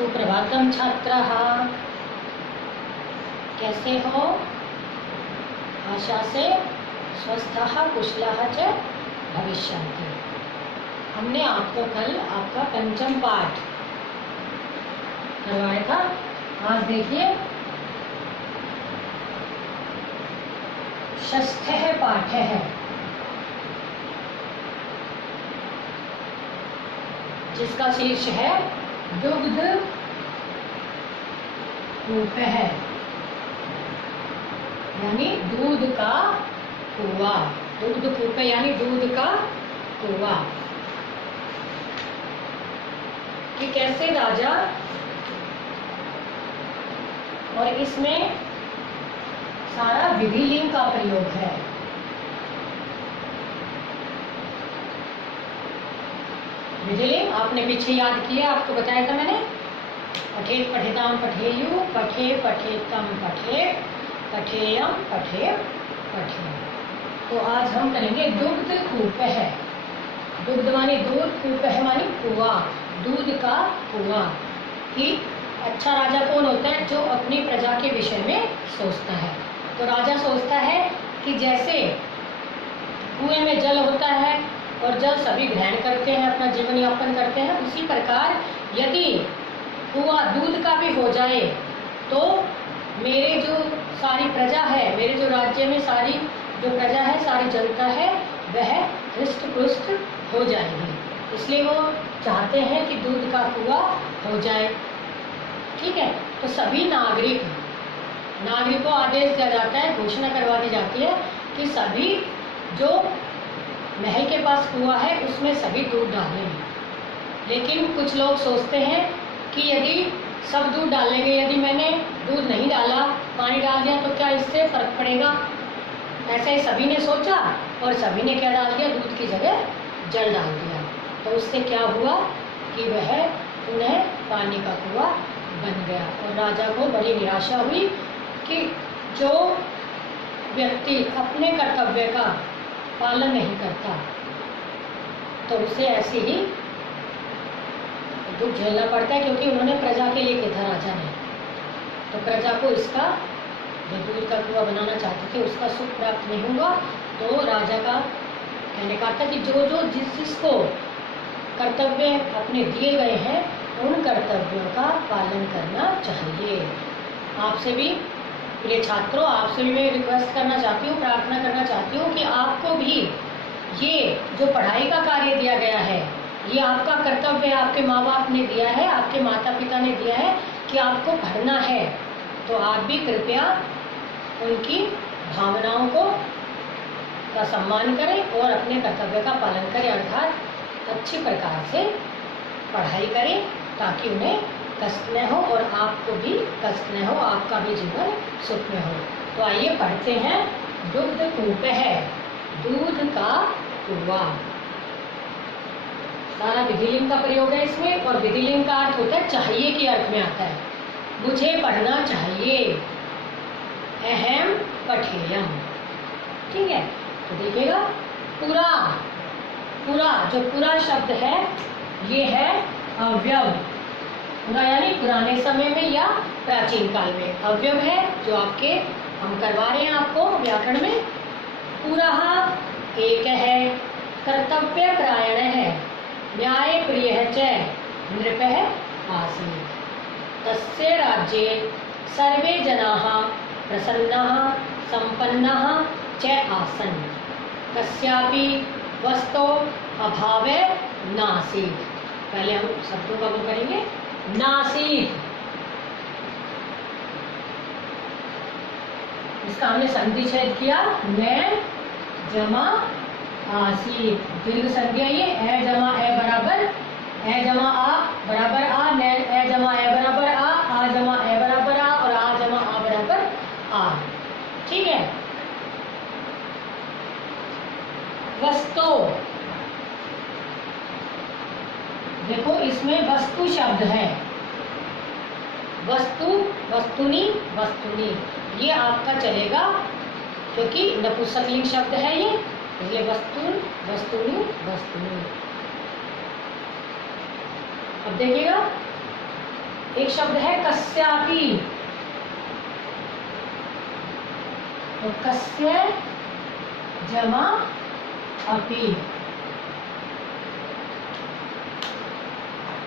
सुप्रभातम छात्राः, कैसे हो? आशा से स्वस्थः कुशलः च भविष्यन्ति। हमने आपको कल आपका पंचम पाठ करवाया था। आज देखिए षष्ठः पाठः है, जिसका शीर्ष है दुग्ध कूपः, यानी दूध का कुआं। दुग्ध कूप यानी दूध का कुआं। कि कैसे राजा, और इसमें सारा विधिलिंग का प्रयोग है। विधिलिंग आपने पीछे याद किया, आपको बताया था मैंने। पठेत पठेताम पठेयु, पठे पठेतम पठे, पठेयम पठे पठे। तो आज हम करेंगे दुग्ध कूप है। दुग्ध माने दूध, कूप है माने कुआं, दूध का कुआं। कि अच्छा राजा कौन होता है? जो अपनी प्रजा के विषय में सोचता है। तो राजा सोचता है कि जैसे कुएं में जल होता है और जल सभी ग्रहण करते हैं, अपना जीवन यापन करते हैं, उसी प्रकार यदि कुआं दूध का भी हो जाए तो मेरे जो सारी प्रजा है, मेरे जो राज्य में सारी जो प्रजा है, सारी जनता है, वह हृष्ट पुष्ट हो जाएगी। इसलिए वो चाहते हैं कि दूध का कुआं हो जाए। ठीक है, तो सभी नागरिक को आदेश दिया जाता है, घोषणा करवा दी जाती है कि सभी जो महल के पास कुआं है उसमें सभी दूध डालें। लेकिन कुछ लोग सोचते हैं कि यदि सब दूध डालेंगे, यदि मैंने दूध नहीं डाला, पानी डाल दिया, तो क्या इससे फर्क पड़ेगा? ऐसे ही सभी ने सोचा और सभी ने क्या डाल दिया? दूध की जगह जल डाल दिया। तो उससे क्या हुआ कि वह पुनः पानी का कुआं बन गया। और राजा को बड़ी निराशा हुई कि जो व्यक्ति अपने कर्तव्य का पालन नहीं करता तो उसे ऐसे ही दुख झेलना पड़ता है, क्योंकि उन्होंने प्रजा के लिए किया था राजा ने। तो प्रजा को इसका जो दूध का कुआं बनाना चाहते थे उसका सुख प्राप्त नहीं हुआ। तो राजा का कहने का था कि जो जिसको कर्तव्य अपने दिए गए हैं उन कर्तव्यों का पालन करना चाहिए। आपसे भी प्रिय छात्रों, आपसे भी मैं रिक्वेस्ट करना चाहती हूँ, प्रार्थना करना चाहती हूँ कि आपको भी ये जो पढ़ाई का कार्य दिया गया है, ये आपका कर्तव्य है, आपके माँ बाप ने दिया है, आपके माता पिता ने दिया है कि आपको पढ़ना है। तो आप भी कृपया उनकी भावनाओं का सम्मान करें और अपने कर्तव्य का पालन करें, अर्थात अच्छी प्रकार से पढ़ाई करें ताकि उन्हें कष्ट न हो और आपको भी कष्ट न हो, आपका भी जीवन सुख में हो। तो आइए पढ़ते हैं। दुग्ध कूप है, दूध का कुआं। सारा विधिलिंग का प्रयोग है इसमें, और विधिलिंग का अर्थ होता है चाहिए के अर्थ में आता है। मुझे पढ़ना चाहिए, अहम पठेयम। ठीक है, तो देखिएगा पूरा जो पूरा शब्द है ये है अव्यव। पूरा यानी पुराने समय में या प्राचीन काल में। अव्यव है जो आपके हम करवा रहे हैं आपको व्याकरण में। पूरा एक है, कर्तव्य परायण है, न्याय प्रिय च नृपः आसीत्, तस्य राज्ये सर्वे जनाः प्रसन्नाः संपन्नाः च आसन्, कस्यापि वस्तो अभावे नासीत्। पहले हम शब्दों का वो करेंगे। नासीत्, इसका हमने संधि छेद किया, मैं जमा आसीत। दीर्घ संधि है ये, ए जमा ए बराबर ए जमा आ बराबर आ, ए जमा ए बराबर आ जमा ए बराबर आ, और आ जमा आ बराबर आ। ठीक है। वस्तु, देखो इसमें वस्तु शब्द है। वस्तु, वस्तुनि, वस्तुनि, ये आपका चलेगा क्योंकि नपुंसकलिंग शब्द है ये, इसलिए वस्तु, वस्तुनि, वस्तुनि। अब देखिएगा एक शब्द है कस्यापि, तो कस्य जमा अपि।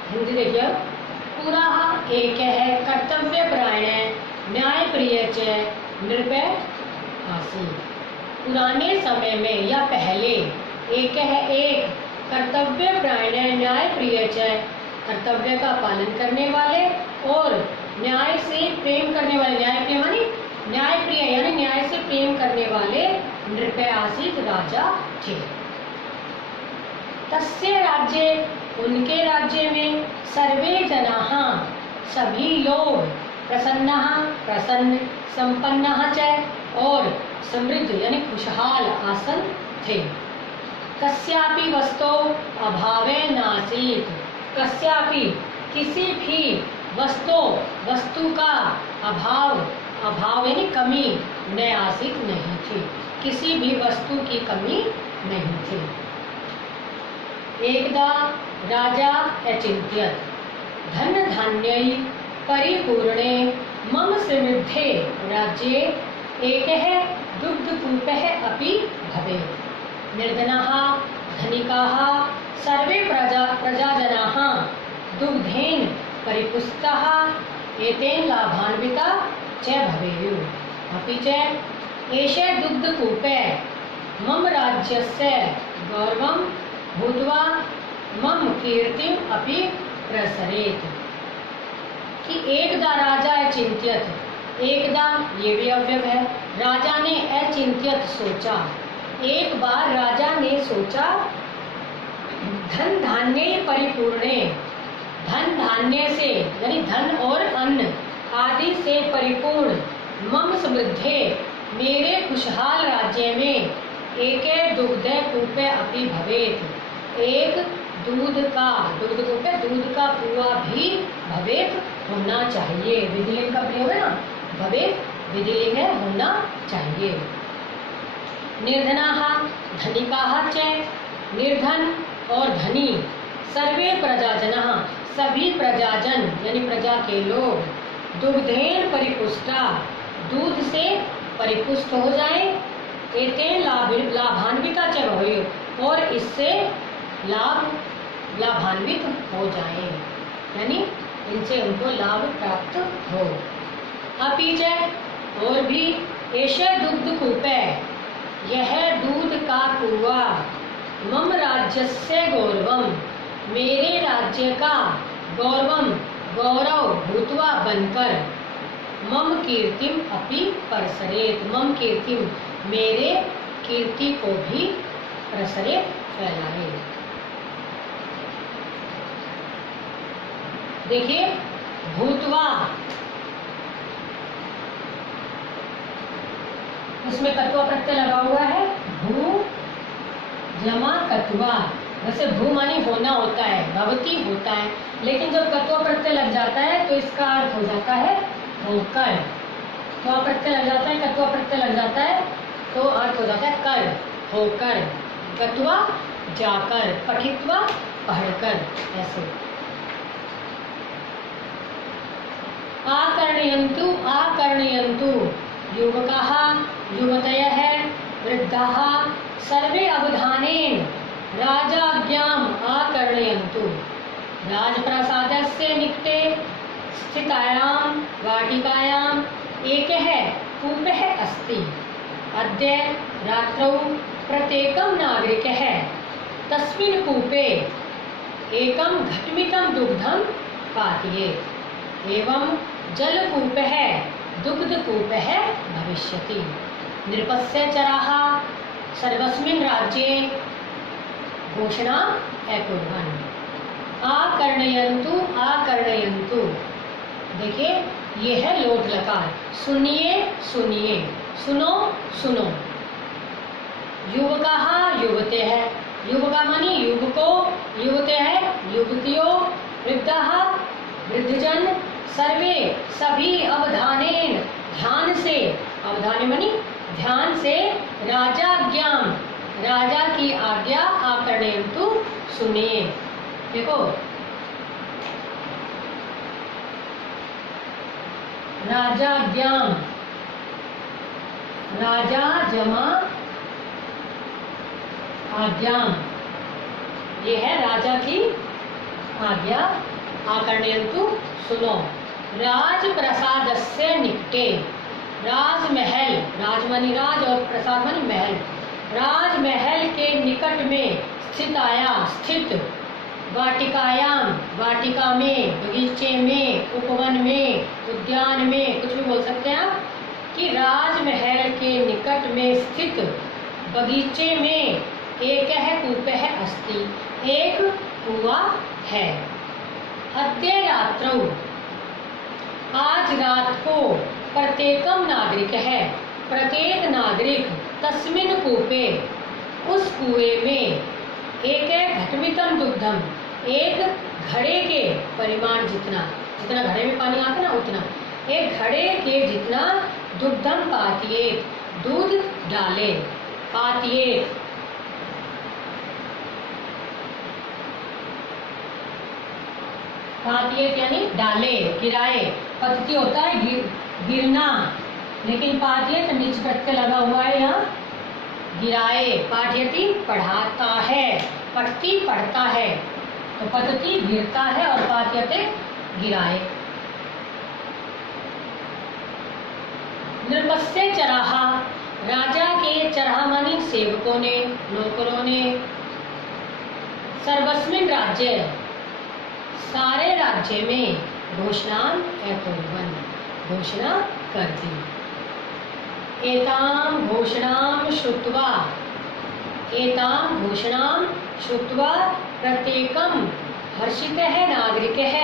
हिंदी देखिए, पूरा एक है कर्तव्य परायण न्याय प्रिय च निर्भय आसीत। पुराने समय में या पहले एक है, एक कर्तव्य परायण न्याय प्रिय च, कर्तव्य का पालन करने वाले और न्याय से प्रेम करने वाले, न्याय प्रिय मानी न्याय प्रिय यानी न्याय से प्रेम करने वाले नृपय आसीत राजा थे। तस्य राज्ये उनके राज्य में सर्वे जनाः सभी लोग प्रसन्नः प्रसन्न संपन्नः च और समृद्ध यानी खुशहाल आसन थे। कस्यापि वस्तु अभावे नासीत, कस्यापि किसी भी वस्तु का अभाव, अभाव यानी कमी न आसीत नहीं थी, किसी भी वस्तु की कमी नहीं थी। एकदा राजा अचिंत्यत धन धान्यै परिपूर्णे मम समृद्धे राज्ये एकः दुग्धकूपः अपि भवेत्। निर्धनाः धनिकाः सर्वे प्रजाजनाः दुग्धेन परिपुष्टाः एतेन लाभान्विताः च भवेयुः। अपि च एषः दुग्धकूपः मम राज्यस्य गौरवं भूत्वा मम कीर्तिम अपि प्रसरेत। कि एकदा राजा अचिंत्यत, एकदा ये भी अव्यय है, राजा ने अचिंत्यत सोचा, एक बार राजा ने सोचा, धन धान्य परिपूर्णे, धन धान्य से यानी धन और अन्न आदि से परिपूर्ण मम समृद्धे मेरे खुशहाल राज्य में एक दुग्ध कूपे अपि भवेत, एक दूध का कुआं भी भवेत होना चाहिए। विधिलिंग का प्रयोग है ना, भवेत विधिलिंग है, होना चाहिए। निर्धनाः धनिकाः च, निर्धन और धनी, सर्वे प्रजाजनाः सभी प्रजाजन यानी प्रजा के लोग, दुग्धेन परिपुष्टा दूध से परिपुष्ट हो जाए, एतेन लाभान्विता च भवेयुः और इससे लाभान्वित हो जाए, यानी इनसे उनको लाभ प्राप्त हो। अपि च और भी, एषः दुग्धकूपः यह दूध का कुआं, मम राज्यस्य गौरवम मेरे राज्य का गौरव भूत्वा बनकर, मम कीर्तिम अपि प्रसरेत, मम कीर्तिम मेरे कीर्ति को भी प्रसरेत फैलाए। देखिए भूतवा, इसमें कत्वा प्रत्यय लगा हुआ है, भू जमा कत्वा। वैसे भू मानी होना होता है, भवती होता है, लेकिन जब कत्वा प्रत्यय लग जाता है तो इसका अर्थ हो जाता है होकर। कत्वा प्रत्यय लग जाता है, कत्वा प्रत्यय लग जाता है तो अर्थ हो जाता है कर, होकर। कत्वा जाकर, पठित्वा पढ़कर, ऐसे। आकर्णयन्तु आकर्णयन्तु युवकाः युवतयः वृद्धाः सर्वे अवधानेन राजाज्ञाम् आकर्णयन्तु। राजप्रासादस्य निकटे स्थितायां वाटिकायाम् एकः कूपः अस्ति। अद्य रात्रौ प्रत्येकं नागरिकः तस्मिन् कूपे एकं घटमितं दुग्धं पातयेत्। एवं जलकूपः दुग्धकूपः भविष्यति। नृपस्य चराः सर्वस्मिन् राज्ये घोषणा अकुर्वन्। आकर्णयन्तु आकर्णयन्तु, देखिए ये है लोट लकार, सुनिए सुनिए, सुनो सुनो। युवकाः युवतयः, युवका मानी युवको, युवतयः युवतियों, वृद्धाः वृद्धजन, सर्वे सभी अवधानेन ध्यान से, अवधाने मानी ध्यान से, राजाज्ञाम राजा की आज्ञा आकर्णयन्तु सुनिए। देखो राजाज्ञाम, राजा जमा आज्ञाम, ये है राजा की आज्ञा। आकर्णयन्तु, सुनो। राज प्रसादस्य निकटे, राजमहल, राज मानी राज और प्रसाद मानी महल, राजमहल के निकट में स्थित आया, स्थित वाटिकायाम, वाटिका में, बगीचे में, उपवन में, उद्यान में, कुछ भी बोल सकते हैं आप, कि राजमहल के निकट में स्थित बगीचे में एक है कूपः अस्ति, एक कुआं है। अद्य रात्रौ, आज रात को, प्रत्येकम नागरिक है, प्रत्येक नागरिक, तस्मिन् कूपे, उस कुएं में, एक घटमितम दुग्धम, एक घड़े के परिमाण जितना, जितना घड़े में पानी आता ना उतना, एक घड़े के जितना दुग्धम पातियेत, दूध डाले, पातियेत, पातियेत यानी डाले, गिराए। पतती होता है गिरना, लेकिन पातियेत नीच प्रत्यय लगा हुआ है यहाँ, गिराए। पाठयति पढ़ाता है, पठती पढ़ता है, तो पतती गिरता है और पाठयते गिराए। नृपस्य चराहा, राजा के चरहा मानी सेवकों ने, नौकरों ने, सर्वस्मिन् राज्य, सारे राज्य में, घोषणा अकुर्वन्, घोषणा कर दी। एताम घोषणाम श्रुत्वा, एताम घोषणाम श्रुत्वा प्रत्येकम हर्षितः नागरिकः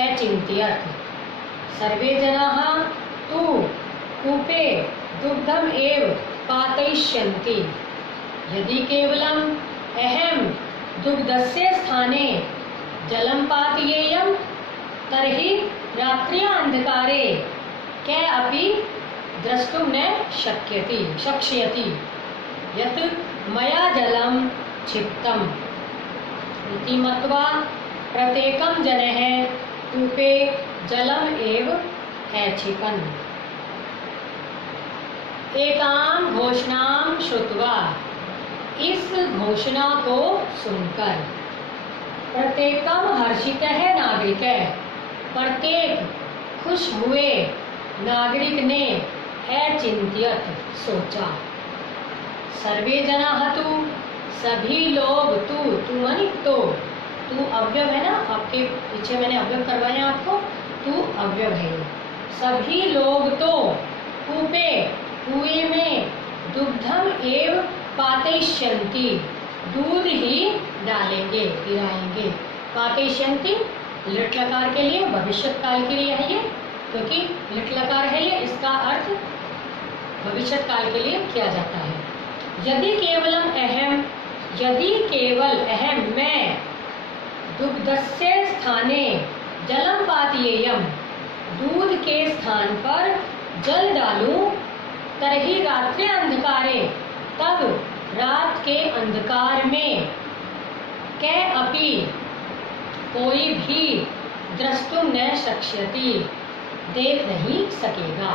अचिन्तयत्, सर्वे जनाः तु कूपे दुग्धम एव पातयिष्यन्ति, यदि केवलम अहम दुग्धस्य स्थाने जलं पातयेयं तर्हि रात्र्यान्धकारे कै अपि द्रष्टुं न शक्ष्यति यत् मया जलं क्षिप्तम् इति मत्वा प्रत्येकं जनः कूपे जलम एव ऐक्षिपन्। एतां घोषणां श्रुत्वा, इस घोषणा को सुनकर, प्रत्येकम हर्षितः नागरिकः, प्रत्येक खुश हुए नागरिक ने अचिंत्यत सोचा, सर्वे जनाः तु, सभी लोग, तू मानी तो, तू अव्यव है ना, आपके पीछे मैंने अव्यव करवाए आपको, तू अव्यव है। सभी लोग तो कूपे, कुएं में, दुग्धम एव पातयिष्यन्ति, दूध ही डालेंगे, गिराएंगे। पातयिष्यन्ति लिट लकार के लिए, भविष्य काल के लिए है ये, क्योंकि लिट लकार है ये, इसका अर्थ भविष्य काल के लिए किया जाता है। यदि केवलम अहम, यदि केवल अहम मैं, दुग्धस्य स्थाने जलम पातयेयम, दूध के स्थान पर जल डालूं, तरही रात्रि अंधकारे, तब रात के अंधकार में, कै अपि कोई भी द्रष्टुं न शक्ष्यति देख नहीं सकेगा,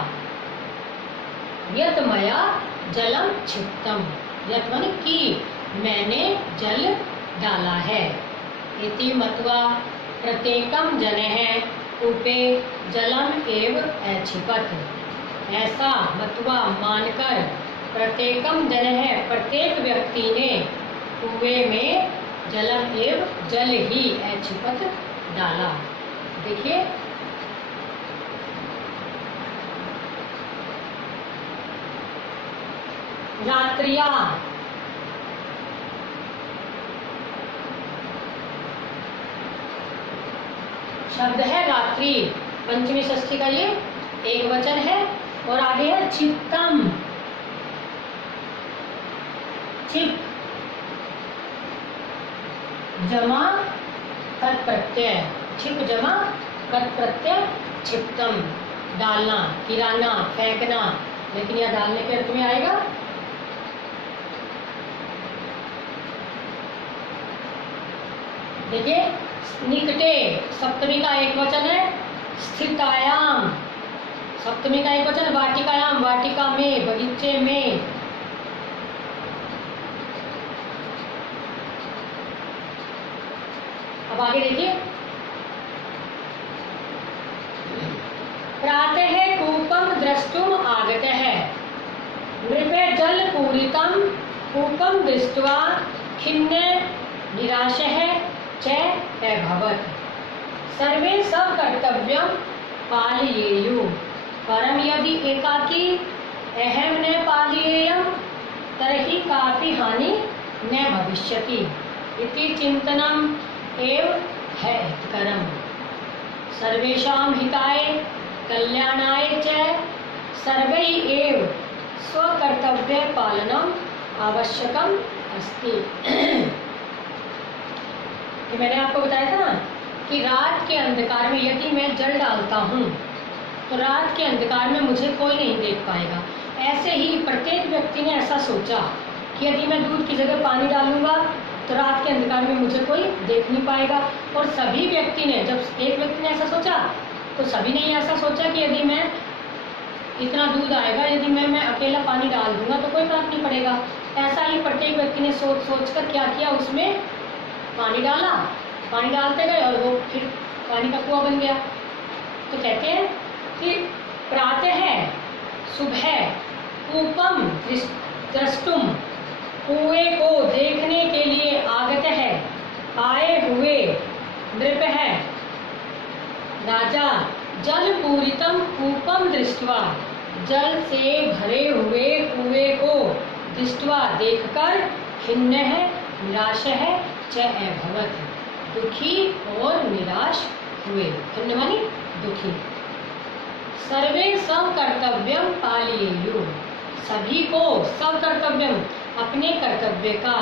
यत् मया जलम क्षिप्तम, यत् माने कि मैंने जल डाला है। इति मत्वा प्रत्येकम जनः कूपे जलम एव ऐक्षिपत्, ऐसा मत्वा मानकर प्रत्येकम जनः, प्रत्येक व्यक्ति ने कुएं में जलम एव, जल ही, ऐक्षिपत् डाला। देखिए रात्रिया, शब्द है रात्रि, पंचमी षष्ठी का ये एक वचन है, और आगे है चित्तम, चिप जमा कत प्रत्यय, छिप जमा कत प्रत्यय, क्षिप्तम डालना, गिराना, फेंकना, लेकिन यह डालने के अर्थ में आएगा। देखिए निकटे, सप्तमी का एक वचन है, स्थितायाम, सप्तमी का एक वचन वाटिकायाम, वाटिका में, बगीचे में। अब आगे देखिए, प्रातः कूपम द्रष्टुम आगतः नृप जल पूरितम कूपम दृष्ट्वा खिन्न निराशः च अभवत्। सर्वे सब कर्तव्यम पालयेयु परम यदि एकाकी अहम न पालयेयम तर्हि कापि हानि न भविष्यति इति चिंतनम एव हितकरम। सर्वेषां हिताय कल्याणाय च सर्वै एव स्वकर्तव्य पालनम आवश्यकम अस्ति। ये मैंने आपको बताया था ना कि रात के अंधकार में यदि मैं जल डालता हूँ तो रात के अंधकार में मुझे कोई नहीं देख पाएगा। ऐसे ही प्रत्येक व्यक्ति ने ऐसा सोचा कि यदि मैं दूध की जगह पानी डालूंगा तो रात के अंधकार में मुझे कोई देख नहीं पाएगा। और सभी व्यक्ति ने, जब एक व्यक्ति ने ऐसा सोचा तो सभी ने ऐसा सोचा कि यदि मैं इतना दूध आएगा, यदि मैं अकेला पानी डाल दूंगा तो कोई फर्क नहीं पड़ेगा। ऐसा ही प्रत्येक व्यक्ति ने सोच सोच कर क्या किया, उसमें पानी डाला, पानी डालते गए और वो फिर पानी का कुआं बन गया। तो कहते हैं कि प्रातः है सुबह कूपम द्रष्टुम, कुएं को देखने के लिए आगत है आए हुए नृप है राजा जल पूरितम कूपम दृष्ट्वा, जल से भरे हुए कुएं को दृष्ट्वा देखकर खिन्न है निराश है च अभवत्, दुखी और निराश हुए। खिन्न मानी दुखी। सर्वे सब कर्तव्यम पालयेयु, सभी को सब कर्तव्यम अपने कर्तव्य का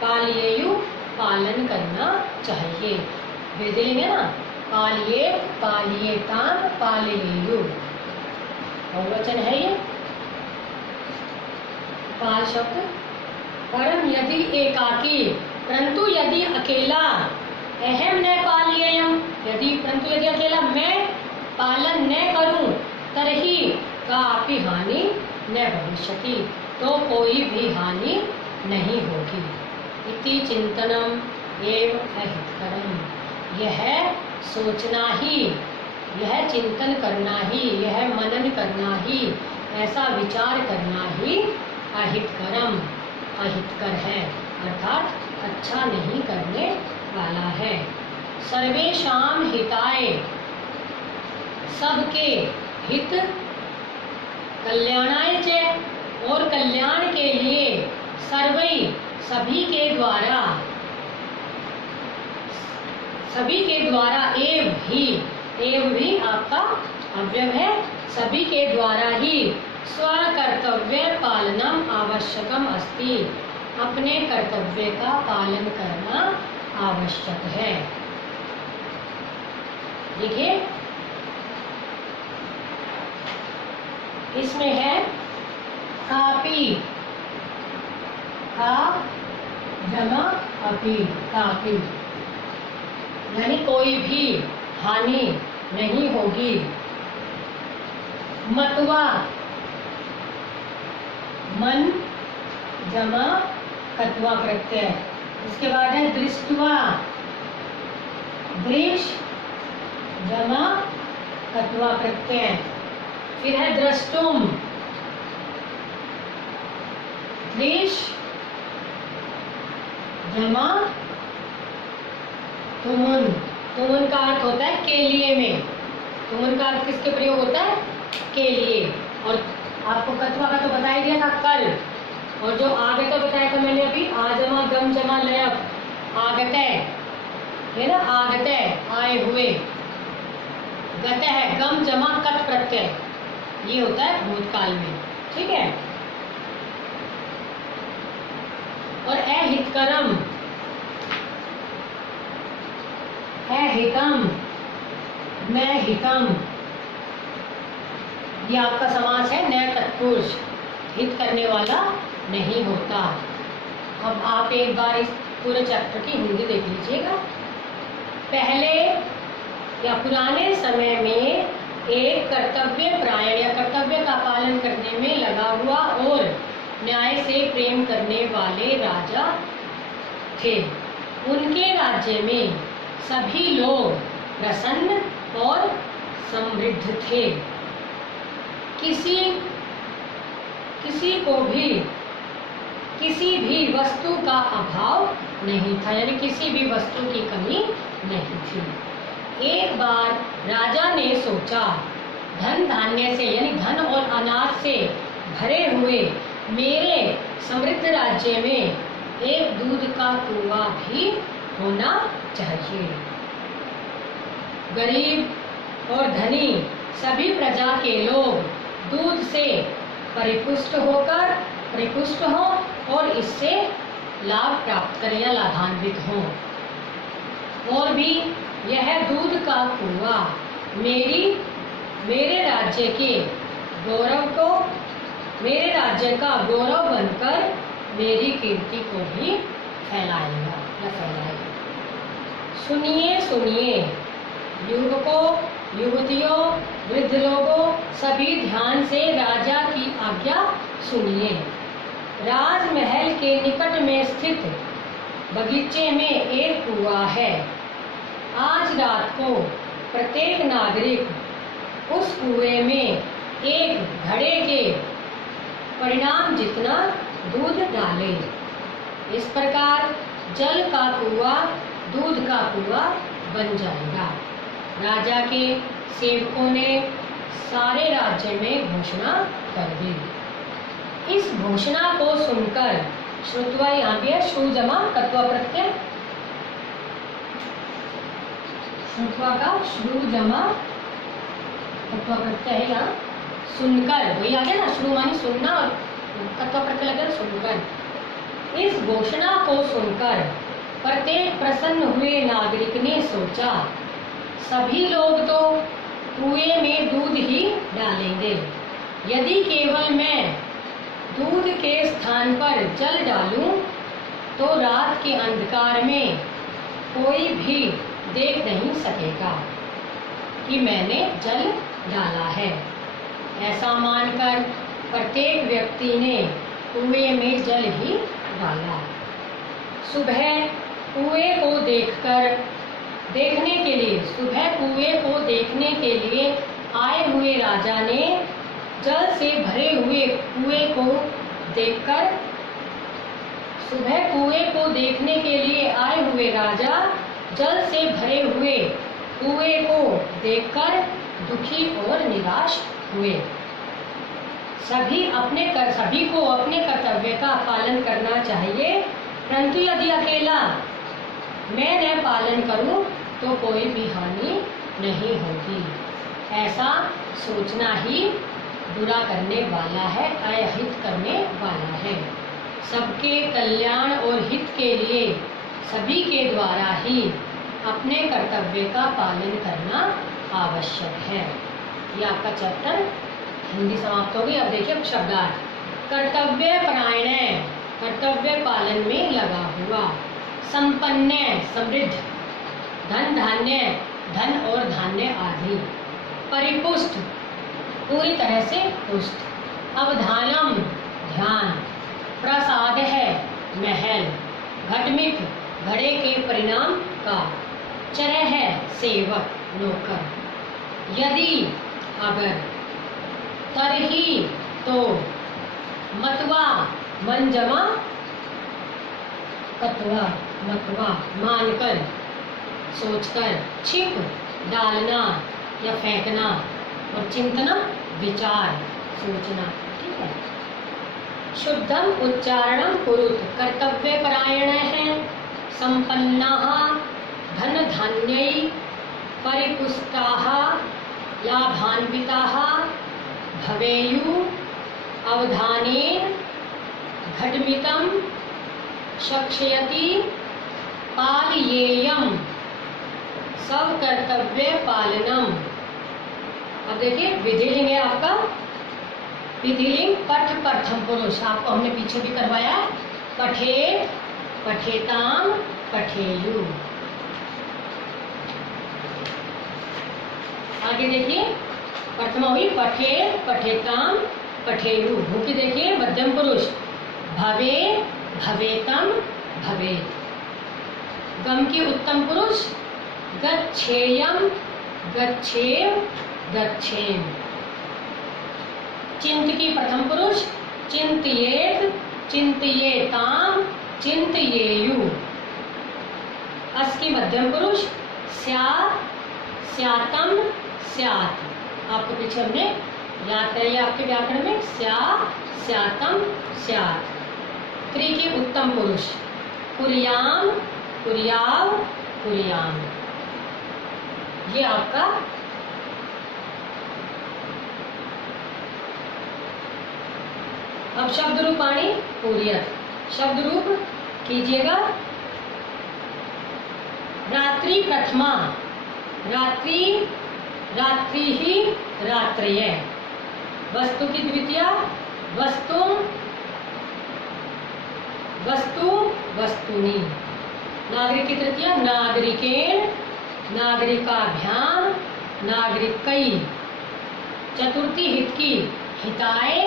पालयेयु पालन करना चाहिए। वेद लेंगे ना, पालिये पालियेताम पालयेयु, बहुवचन है ये। पाल शब्द। परम यदि एकाकी, परंतु यदि अकेला, अहम न पालयेयम, परंतु यदि अकेला मैं पालन न करूं तरही कापि हानि न भविष्यति, तो कोई भी हानि नहीं होगी। इति चिंतनम एव अहितकरम, यह सोचना ही, यह चिंतन करना ही, यह मनन करना ही, ऐसा विचार करना ही अहितकरम, अहितकर है, अर्थात अच्छा नहीं करने वाला है। सर्वेषां हिताय, सबके हित, कल्याणाय च, और कल्याण के लिए, सर्वै सभी के द्वारा, सभी के द्वारा, एव भी आपका अव्यय है, सभी के द्वारा ही स्वकर्तव्य पालनम आवश्यकम अस्ति, अपने कर्तव्य का पालन करना आवश्यक है। देखिए इसमें है कापी, का जमा अपी, कापी यानी कोई भी हानि नहीं होगी। मतवा, मन जमा कत्वा प्रत्यय, इसके बाद है दृष्टवा, दृश जमा कत्वा प्रत्यय, फिर है द्रष्टुम, दृश जमा तुमुन, तुमुन का अर्थ होता है के लिए में, तुमुन का अर्थ किसके प्रयोग होता है, के लिए। और आपको कत्वा का तो बता ही दिया था कल, और जो आगत बताया था मैंने अभी, आजमा गम जमा लयप, आगत है ना, आगत आए हुए, गत है गम जमा कत प्रत्यय, ये होता है भूतकाल में, ठीक है। और अहितकरम, अहितम, मैं हितम, ये आपका समास है न तत्पुरुष, हित करने वाला नहीं होता। अब आप एक बार इस पूरे चैप्टर की हिंदी देख लीजिएगा। पहले या पुराने समय में एक कर्तव्य परायण या कर्तव्य का पालन करने में लगा हुआ और न्याय से प्रेम करने वाले राजा थे। उनके राज्य में सभी लोग प्रसन्न और समृद्ध थे। किसी को भी किसी भी वस्तु का अभाव नहीं था, यानी किसी भी वस्तु की कमी नहीं थी। एक बार राजा ने सोचा, धन धान्य से यानी धन और अनाज से भरे हुए मेरे समृद्ध राज्य में एक दूध का कुआं भी होना चाहिए। गरीब और धनी सभी प्रजा के लोग दूध से परिपुष्ट हों और इससे लाभ प्राप्त करें या लाभान्वित हों। और भी यह दूध का कुआं मेरे राज्य का गौरव बनकर मेरी कीर्ति को भी फैलाएगा। सुनिए युवकों, युवतियों, वृद्ध लोगों, सभी ध्यान से राजा की आज्ञा सुनिए। राजमहल के निकट में स्थित बगीचे में एक कुआं है। आज रात को प्रत्येक नागरिक उस कुएं में एक घड़े के परिणाम जितना दूध डाले। इस प्रकार जल का कुआं दूध का कुआं बन जाएगा। राजा के सेवकों ने सारे राज्य में घोषणा कर दी। इस घोषणा को सुनकर श्रुत्वा, यहाँ भी है श्रु जमा तत्व प्रत्यय, श्रुत्वा का श्रु जमा तत्व प्रत्यय है यहाँ। सुनकर वही आ गया ना, श्रु मानी सुनना और तत्व प्रत्यय लगे सुनकर। इस घोषणा को सुनकर प्रत्येक प्रसन्न हुए नागरिक ने सोचा, सभी लोग तो कुएं में दूध ही डालेंगे। यदि केवल मैं दूध के स्थान पर जल डालूं तो रात के अंधकार में कोई भी देख नहीं सकेगा कि मैंने जल डाला है। ऐसा मानकर प्रत्येक व्यक्ति ने कुएं में जल ही डाला। सुबह कुएं को देखने के लिए आए हुए राजा ने जल से भरे हुए कुएं को देखकर जल से भरे हुए कुएं को देखकर दुखी और निराश हुए। सभी को अपने कर्तव्य का पालन करना चाहिए, परंतु यदि अकेला मैं न पालन करूं तो कोई भी हानि नहीं होगी। ऐसा सोचना ही बुरा करने वाला है, अहित करने वाला है। सबके कल्याण और हित के लिए सभी के द्वारा ही अपने कर्तव्य का पालन करना आवश्यक है। ये आपका चैप्टर हिंदी समाप्त हो गई। अब देखिए शब्दार्थ। कर्तव्य परायण, कर्तव्य पालन में लगा हुआ। संपन्न, समृद्ध। धन धान्य, धन और धान्य आदि। परिपुष्ट, पूरी तरह से पुष्ट। अवधानम, ध्यान। प्रसाद है, महल। घटमित, घड़े के परिणाम का। चर है, सेवक, नौकर। यदि, अगर। तरही, तो। मतवा, मन जमा तत्वा, मतवा, मानकर, सोचकर। छिप, डालना या फेंकना। और चिंतनम, विचार, सोचना। ठीक है। शुद्धम उच्चारणम कुरुत। कर्तव्य परायण है। संपन्नाः धन धान्यै परिपुष्टाः लाभान्विताः भवेयुः। अवधानेन घटमितं शक्ष्यति पालयेयम्। सब कर्तव्य पालनम। अब देखिए विधिलिंग है आपका। विधिलिंग पठ प्रथम पुरुष, आपको हमने पीछे भी करवाया। पठेत, पठेताम, पठेयु। आगे देखिए प्रथमा हुई पठेत पठेताम पठेयु। भू की देखिए मध्यम पुरुष भवे भवेतम भवेत। गम की उत्तम पुरुष गच्छेयम गच्छेव गच्छेम। चिंत की प्रथम पुरुष चिंतयेत चिंतयेताम चिंतयेयु। अस की मध्यम पुरुष स्यात् स्यातम स्यात्। आपको पीछे हमने याद कराई आपके व्याकरण में स्यात् स्यातम स्यात्। क्री की उत्तम पुरुष कुर्याम कुर्याव कुर्याम। ये आपका अब शब्द रूपाणी पूर्यत। शब्द रूप कीजिएगा। रात्रि प्रथमा रात्रि रात्रि ही रात्रिय। वस्तु की द्वितीया वस्तु वस्तु वस्तुनि। नागरिक की तृतीया नागरिकेण नागरिकाभ्याम नागरिकै। चतुर्थी हित की हिताय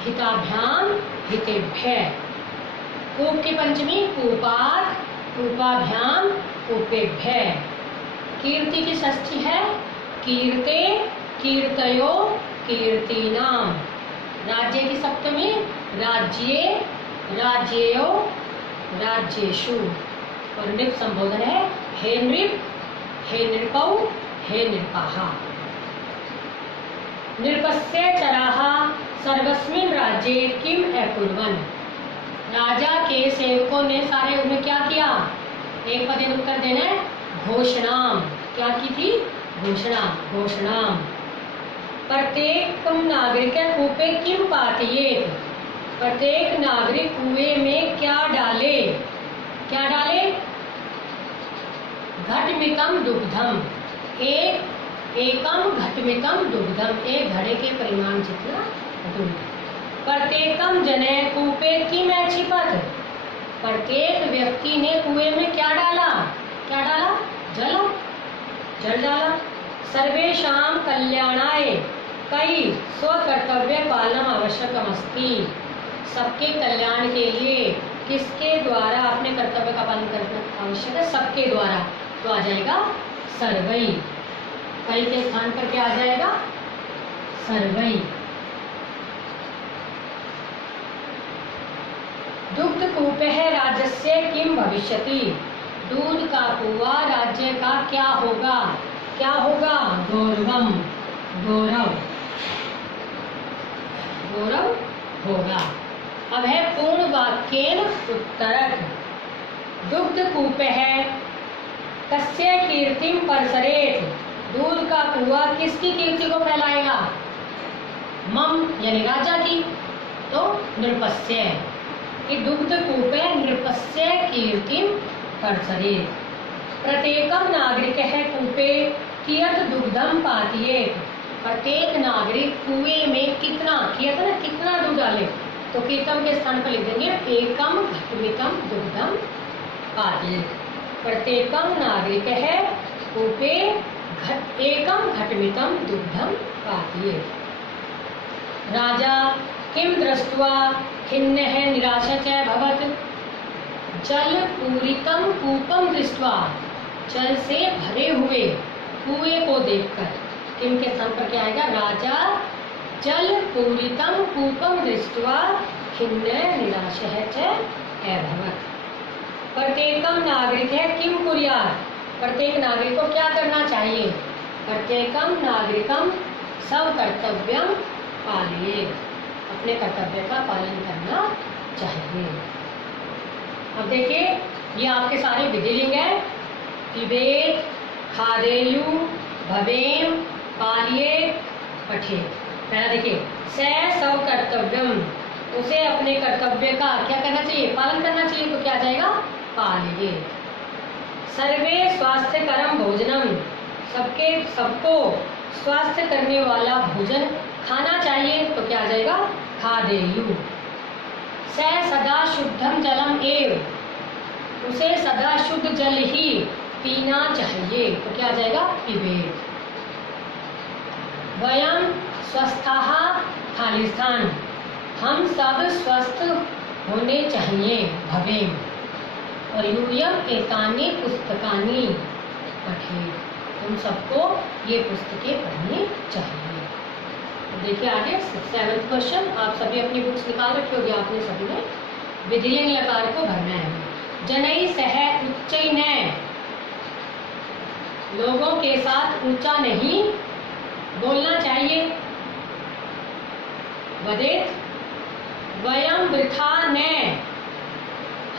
हिताभ्याम हितेभ्य। कूप की पंचमी कूपात् कूपाभ्याम कूपेभ्य। कीर्ति की षष्ठी है कीर्ते कीर्तयो कीर्तिनाम। राज्य की सप्तमी राज्ये राज्येयो राज्येषु। और नृप संबोधन है हे नृप हे नृपौ हे नृपाः। नृपस्य चराः सर्वस्मिन् राज्ये किम अकुर्वन्। राजा के सेवकों ने सारे उन्हें क्या किया। एक पद उत्तर देना है घोषणाम। क्या की थी घोषणा घोषणाम। प्रत्येक नागरिक कूपे किम पातयेत। प्रत्येक नागरिक कुएं में क्या डाले। क्या डाले घटमितम दुग्धम। एकम घटमितम दुग्धम। एक घड़े के परिमाण जितना दूध। प्रत्येकम जने कूपे किम क्षिपत। प्रत्येक व्यक्ति ने कुएं में क्या डाला। क्या डाला जल जल डाला। सर्वेषां कल्याणाय कई स्वकर्तव्य पालनम आवश्यकम अस्ति। सबके कल्याण के लिए किसके द्वारा अपने कर्तव्य का पालन करना आवश्यक है। सबके द्वारा। तो आ जाएगा सर्वै। कई के स्थान पर क्या आ जाएगा सर्वै। दुग्ध कूपे है राज्यस्य किम भविष्यति। दूध का कुआं राज्य का क्या होगा। क्या होगा गौरवम गौरव गौरव होगा। अब है पूर्ण वाक्येन उत्तरक। दुग्ध कूपे है कस्य कीर्तिम परसरेत। दूध का कुआं किसकी कीर्ति को फैलाएगा मम यानी राजा की। तो नृपस्य कि दुग्ध कूपे नृपस्य कीर्तिम परसरेत। प्रत्येकम नागरिक है कूपे कियत दुग्धम पातयेत। प्रत्येक नागरिक कुएं में कितना कियत ना कितना दूध डाले। तो कीतम के स्थान पर लिख देंगे एकम घटमितम दुग्धम पातयेत। प्रत्येकम नागरिक है कूपे एकम घटमितम दुग्धम पातयेत। राजा किम दृष्ट्वा खिन्नः निराशः च भवत्। जल पूरितम कूपम दृष्ट्वा। जल से भरे हुए कुएं को देखकर किम के स्थान पर क्या आएगा राजा जल पूरितम कूपम दृष्ट्वा खिन्नः निराशः च अभवत्। प्रत्येकम नागरिक है किम कुर्यात्। प्रत्येक नागरिक को क्या करना चाहिए। प्रत्येकम नागरिकम सब कर्तव्यम पालयेत्। अपने कर्तव्य का पालन करना चाहिए। अब देखिए ये आपके सारे विधिलिंग है। पिबेत खादेयु भवेम पालयेत् पठेत। पहला देखिए स सब कर्तव्यम। उसे अपने कर्तव्य का क्या करना चाहिए पालन करना चाहिए। तो क्या आ जाएगा पालयेत्। सर्वे स्वास्थ्यकरम भोजनम। सबको स्वास्थ्य करने वाला भोजन खाना चाहिए। तो क्या आ जाएगा खादेयु। स सदा शुद्धम जलम एव। उसे सदा शुद्ध जल ही पीना चाहिए। तो क्या आ जाएगा पिबेत। वयम स्वस्थाः खालिस्थान, हम सब स्वस्थ होने चाहिए भवेम। और यूयम एतानि पुस्तकानि पठेत्, तुम सबको ये पुस्तकें पढ़नी चाहिए। तो देखिए आगे 7th क्वेश्चन, आप सभी अपनी बुक्स निकाल रखी होगी, आपने सभी ने विधिलिंग लकार को भरना है। जनई सह उच्चई न, लोगों के साथ ऊंचा नहीं बोलना चाहिए। वदेत वयम वृथा न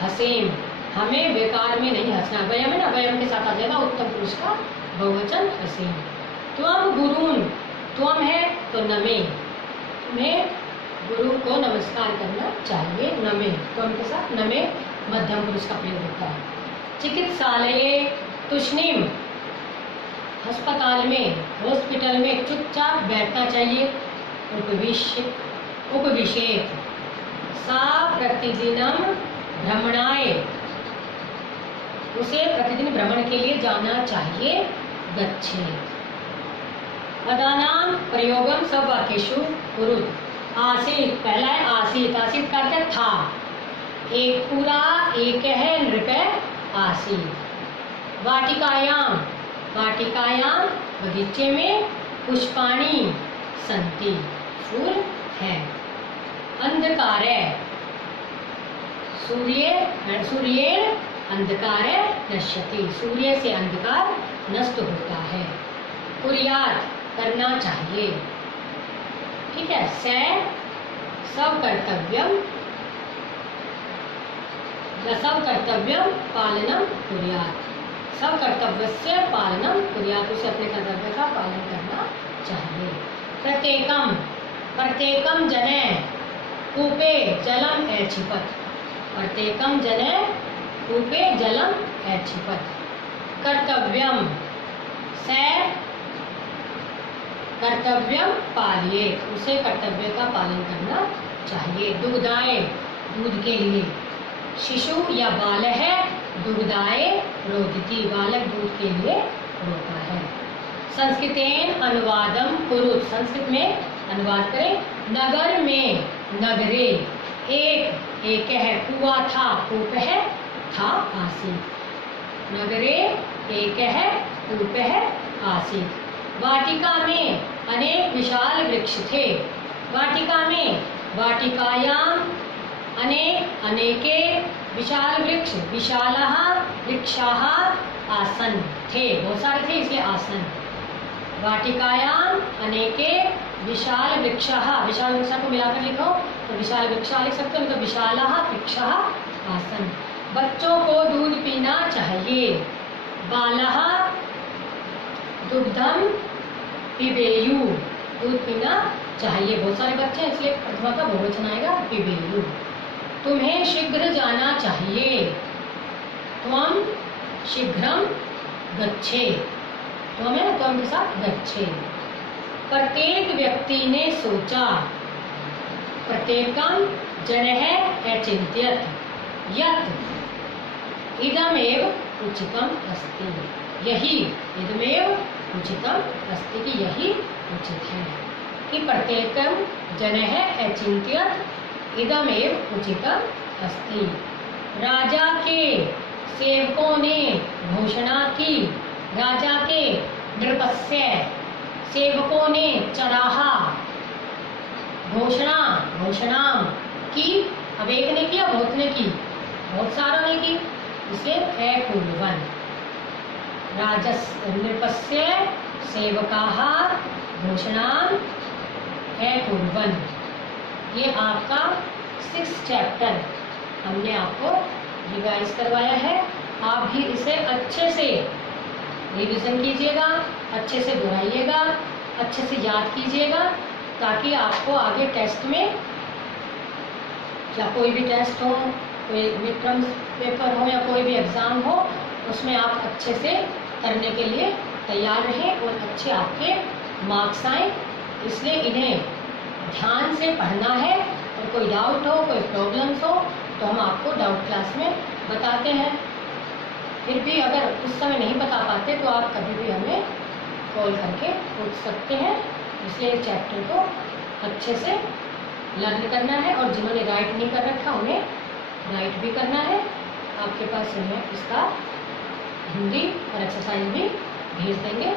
हसेम, हमें बेकार में नहीं हंसना। वयम है ना, वयम के साथ आ जाएगा उत्तम पुरुष का बहुवचन हसीन। त्वम गुरुन, त्वम है तो नमे, तुम्हें गुरु को नमस्कार करना चाहिए। नमे, त्वम के साथ नमे मध्यम पुरुष का प्रयोग होता है। चिकित्सालये तुष्णीम, अस्पताल में हॉस्पिटल में चुपचाप बैठना चाहिए। उपविशेत सा प्रतिदिनम भ्रमणाय, उसे प्रतिदिन भ्रमण के लिए जाना चाहिए। गच्छेत। पदानाम प्रयोगम सब वाक्येषु कुरुत। आसीत, पहला है आसीत, आसीत का अर्थ है था। एक पूरा एक है नृप आसीत। वाटिकायाम, वाटिकायाम बगीचे में पुष्पाणि संति, फूल है। अंधकार, सूर्येण अंधकार नश्यति, सूर्य से अंधकार नष्ट होता है। कुर्यात, करना चाहिए। ठीक है। सब कर्तव्यम, सब कर्तव्यम पालनम कुर्यात, सब कर्तव्यस्य पालनम कुर्यात, उसे अपने कर्तव्य का पालन करना चाहिए। प्रत्येकम, प्रत्येकम जने कूपे जलम ऐक्षिपत, प्रत्येकम जने कूपे जलम ऐक्षिपत। कर्तव्यम, कर्तव्यम पालियेत, उसे कर्तव्य का पालन करना चाहिए। दुग्धाय, दूध के लिए। शिशु या बाल है, दुग्धाय रोदिति, बालक दूध के लिए रोता है। संस्कृतेन अनुवादम कुरुत, संस्कृत में अनुवाद करें। नगर में, नगरे, एक है, कुआ था, कूप है, था आसीत। नगरे एक है, कूप है, आसीत। वाटिका में अनेक विशाल वृक्ष थे। वाटिका में, वाटिकायाम अनेक, अनेके विशाल वृक्ष, विशालः वृक्षाः आसन थे, बहुत सारे थे इसलिए आसन। वाटिकायाम अनेके विशाल वृक्षाः, विशाल वृक्ष को मिलाकर लिखो तो विशाल वृक्षा लिख सकते हो, तो विशालः वृक्षाः आसन। बच्चों को दूध पीना चाहिए। बालः दुग्धम पिबेयु, दूध पीना चाहिए, बहुत सारे बच्चे हैं इसलिए प्रथमा का बहुवचन आएगा पिबेयु। तुम्हें शीघ्र जाना चाहिए। त्वम शीघ्रम गच्छे, त्वम है ना, त्वम के साथ गच्छे। प्रत्येक व्यक्ति ने सोचा। प्रत्येकम जनः अचिन्त्यत यत् इदमेव उचितम अस्ति, यही इदमेव उचितम अस्ति, कि यही उचित है। कि प्रत्येकम जनः अचिन्त्यत इदमेव उचितम अस्ति। राजा के सेवकों ने घोषणा की। राजा के नृपस्य, सेवकों ने चराहा। घोषणा, घोषणा की, अब एक ने किया, बहुत ने की, बहुत सारों ने की, इसे अकुर्वन्। राजस नृपस्य सेवकाः घोषणाम् अकुर्वन्। ये आपका 6th चैप्टर हमने आपको रिवाइज करवाया है। आप भी इसे अच्छे से रिवीजन कीजिएगा, अच्छे से दोहराइएगा, अच्छे से याद कीजिएगा, ताकि आपको आगे टेस्ट में, या कोई भी टेस्ट हो, कोई मिड टर्म पेपर हो या कोई भी एग्ज़ाम हो, उसमें आप अच्छे से करने के लिए तैयार रहें और अच्छे आपके मार्क्स आएँ। इसलिए इन्हें ध्यान से पढ़ना है, और कोई डाउट हो, कोई प्रॉब्लम्स हो तो हम आपको डाउट क्लास में बताते हैं। फिर भी अगर उस समय नहीं बता पाते तो आप कभी भी हमें कॉल करके पूछ सकते हैं, इसलिए इस चैप्टर को अच्छे से लर्न करना है, और जिन्होंने राइट नहीं कर रखा उन्हें राइट भी करना है। आपके पास मैं इसका हिंदी और एक्सरसाइज भी भेज देंगे।